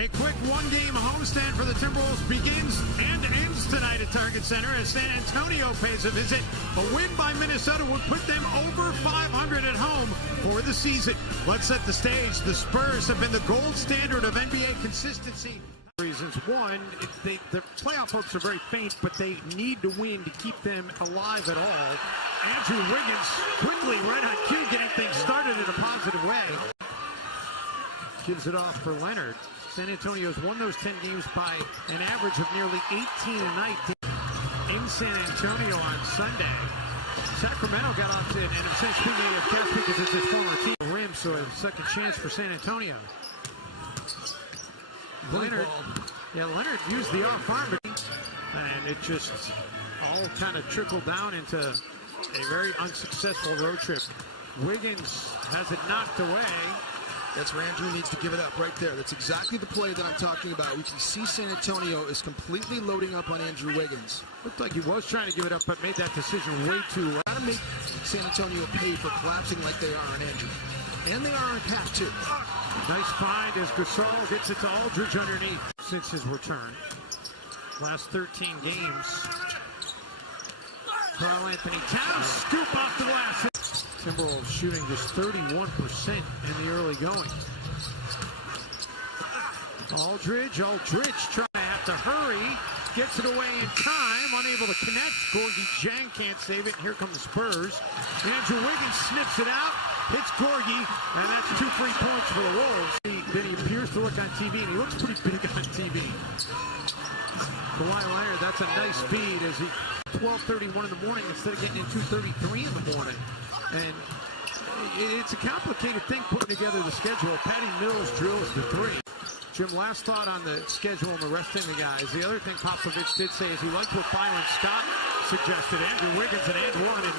A quick one-game homestand for the Timberwolves begins and ends tonight at Target Center as San Antonio pays a visit. A win by Minnesota would put them over 500 at home for the season. Let's set the stage. The Spurs have been the gold standard of NBA consistency. Reasons. One, the playoff hopes are very faint, but they need to win to keep them alive at all. Andrew Wiggins quickly, right on cue, getting things started in a positive way. Gives it off for Leonard. San Antonio's won those 10 games by an average of nearly 18 a night in San Antonio on Sunday. Sacramento got off to an sense speaking of Cass because it's his former team. Rim, so a second chance for San Antonio. Leonard used the off-arm, and it just all kind of trickled down into a very unsuccessful road trip. Wiggins has it knocked away. That's where Andrew needs to give it up right there. That's exactly the play that I'm talking about. We can see San Antonio is completely loading up on Andrew Wiggins. Looked like he was trying to give it up, but made that decision way too late. Got to make San Antonio pay for collapsing like they are on Andrew. And they are on Cat, too. Nice find as Gasol gets it to Aldridge underneath since his return. Last 13 games. Karl Anthony Towns scoop off the glass. Timberwolves shooting just 31% in the early going. Aldridge trying to have to hurry. Gets it away in time, unable to connect. Gorgie Jang can't save it. Here come the Spurs. Andrew Wiggins snips it out, hits Gorgie, and that's 2 free points for the Wolves. Then he appears to look on TV, and he looks pretty big on TV. Kawhi Leonard, that's a nice speed as he 12:31 in the morning instead of getting in 2:33 in the morning. And it's a complicated thing putting together the schedule. Patty Mills drills the three. Jim, last thought on the schedule and the resting the guys. The other thing Popovich did say is he liked what Byron Scott suggested. Andrew Wiggins and one. And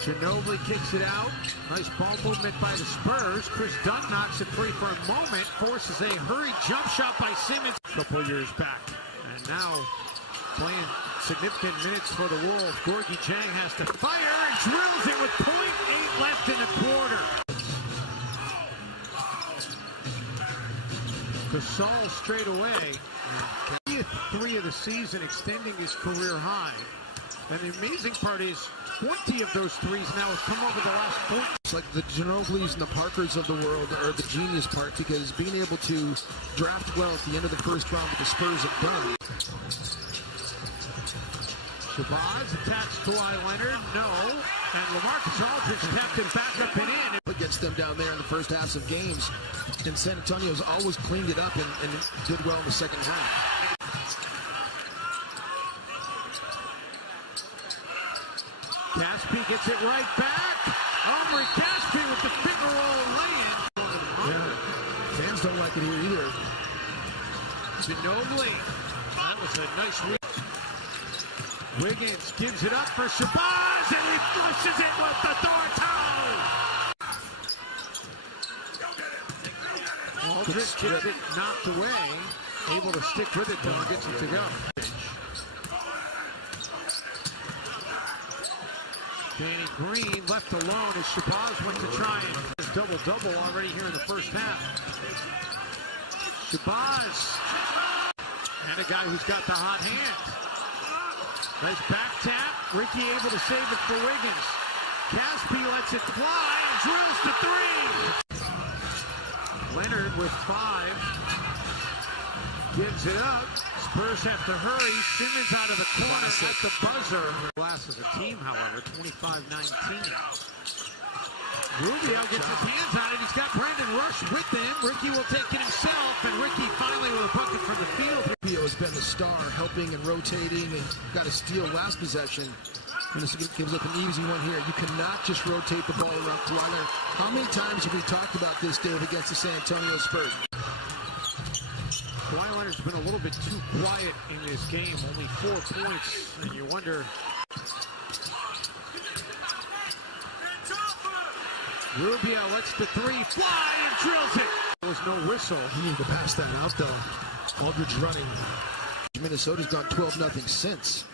Ginobili kicks it out. Nice ball movement by the Spurs. Chris Dunn knocks it free for a moment. Forces a hurried jump shot by Simmons a couple years back. And now playing significant minutes for the Wolves. Gorgie Jang has to fire and drills it with 0.8 left in the quarter. Gasol straight away. 3 of the season, extending his career high. And the amazing part is 20 of those threes now have come over the last 4. It's like the Ginobilis and the Parkers of the world are the genius part, because being able to draft well at the end of the first round that the Spurs have done. Shabazz attached to Kawhi Leonard, no. And LaMarcus Aldridge tapped him back up and in. Against them down there in the first halves of games. And San Antonio's always cleaned it up and did well in the second half. Caspi gets it right back. Omri Caspi with the finger roll lay-in. Yeah. Fans don't like it here either. Ginobili. That was a nice read. Wiggins gives it up for Shabazz, and he flushes it with the Thor toe. Aldridge gets it knocked away. Able to stick with it, though, and gets it to go. Danny Green left alone as Shabazz went to try and his double-double already here in the first half. Shabazz, and a guy who's got the hot hand. Nice back tap. Ricky able to save it for Wiggins. Caspi lets it fly and drills to 3. Leonard with 5. Gives it up. Spurs have to hurry. Simmons out of the corner at the buzzer. Glass as a team, however, 25-19. Rubio gets his hands on it. He's got Brandon Rush with him. Ricky will take it himself, and Ricky finally with a bucket from the field. Rubio has been the star, helping and rotating, and got a steal last possession. And this gives up an easy one here. You cannot just rotate the ball around Kawhi Leonard. How many times have we talked about this, Dave, against the San Antonio Spurs? Kawhi Leonard's been a little bit too quiet in this game. Only 4 points, and you wonder. Rubio lets the 3 fly and drills it. There was no whistle. He needed to pass that out, though. Aldridge running. Minnesota's gone 12-0 since.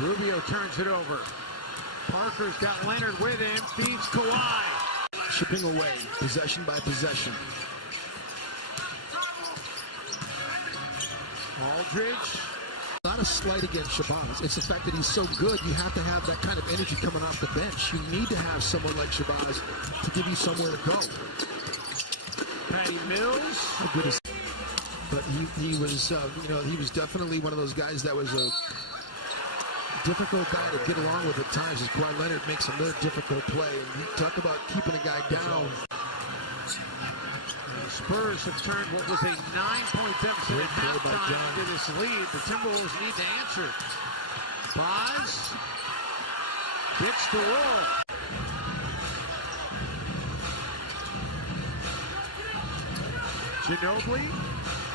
Rubio turns it over. Parker's got Leonard with him. Feeds Kawhi. Chipping away, possession by possession. Aldridge. Not a slight against Shabazz. It's the fact that he's so good, you have to have that kind of energy coming off the bench. You need to have someone like Shabazz to give you somewhere to go. Patty Mills. Oh, goodness. But he was, he was definitely one of those guys that was a difficult guy to get along with at times. As Kawhi Leonard makes another difficult play. And you talk about keeping a guy down. Spurs have turned what was a 9-point deficit at halftime into this lead. The Timberwolves need to answer. Boz gets the roll. Ginobili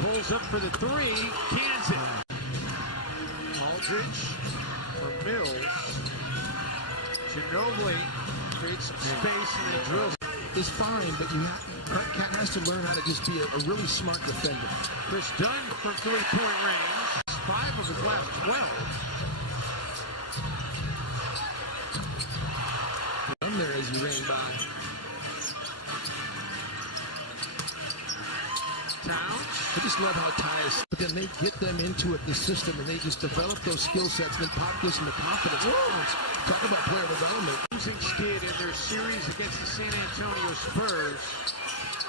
pulls up for the three, cans it. Aldridge for Mills. Ginobili creates some space and then drills. Is fine, but Cat has to learn how to just be a really smart defender. Chris Dunn from three-point range. 5 of his last 12. Done there as he ran by. Towns. I just love how Tyus, but then they get them into it, the system, and they just develop those skill sets and then pop this into confidence. Talk about player development. Losing skid in their series against the San Antonio Spurs.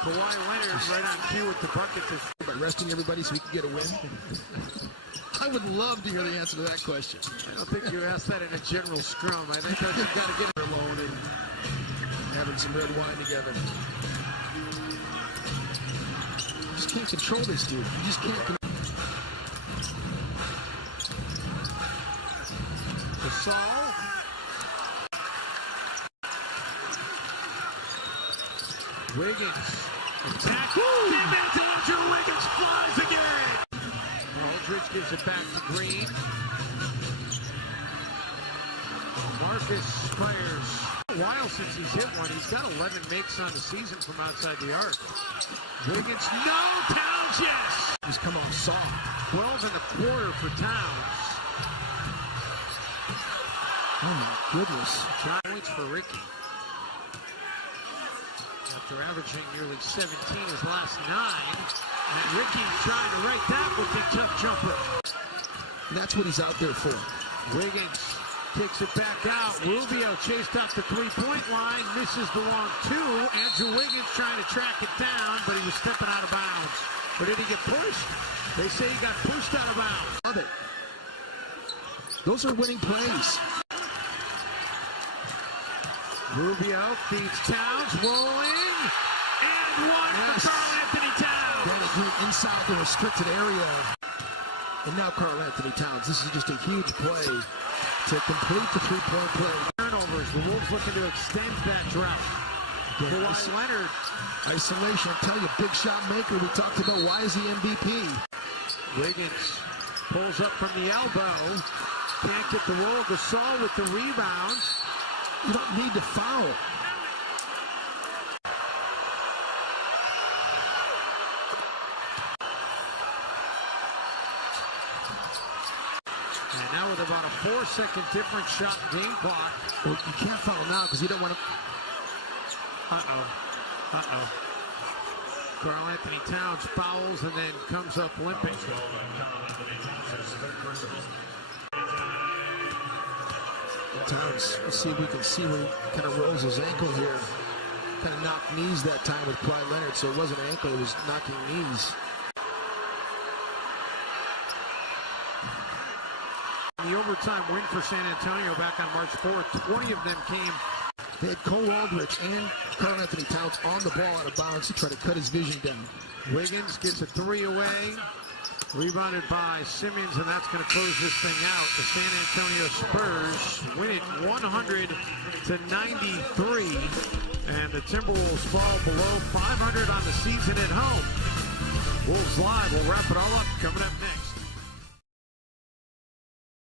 Kawhi Leonard right on cue with the bucket. By resting everybody so we can get a win? I would love to hear the answer to that question. I don't think you asked that in a general scrum. I think that you've got to get alone and having some red wine together. You just can't control this dude. You just can't control. Gasol. Wiggins. Attack. Andrew Wiggins flies again. Aldridge gives it back to Green. Marcus fires. A while since he's hit one. He's got 11 makes on the season from outside the arc. Wiggins. No. Towns. Yes. He's come on soft. 12 and a quarter for Towns. Oh my goodness. 5 points for Ricky. After averaging nearly 17 his last 9. And Ricky trying to right that with a tough jumper. And that's what he's out there for. Wiggins kicks it back out. Rubio chased off the three-point line. Misses the long 2. Andrew Wiggins trying to track it down, but he was stepping out of bounds. Or did he get pushed? They say he got pushed out of bounds. Love it. Those are winning plays. Rubio feeds Towns, rolling, and one for Karl Anthony Towns. Danny Green inside the restricted area. And now Karl Anthony Towns. This is just a huge play to complete the three-point play. Turnovers. The Wolves looking to extend that drought. Kawhi Leonard. Isolation. I tell you, big shot maker. We talked about why is he MVP. Wiggins pulls up from the elbow. Can't get the roll. Gasol with the rebound. You don't need to foul. And now with about a 4-second difference shot game clock. Well, you can't foul now because you don't want to. Karl Anthony Towns fouls and then comes up limping. Towns, let's see if we can see where he kind of rolls his ankle here. Kind of knocked knees that time with Kawhi Leonard, so it wasn't ankle, it was knocking knees. The overtime win for San Antonio back on March 4th, 20 of them came. They had Cole Aldridge and Karl Anthony Towns on the ball out of bounds to try to cut his vision down. Wiggins gets a 3 away. Rebounded by Simmons, and that's going to close this thing out. The San Antonio Spurs win it 100-93, and the Timberwolves fall below 500 on the season at home. Wolves Live will wrap it all up coming up next.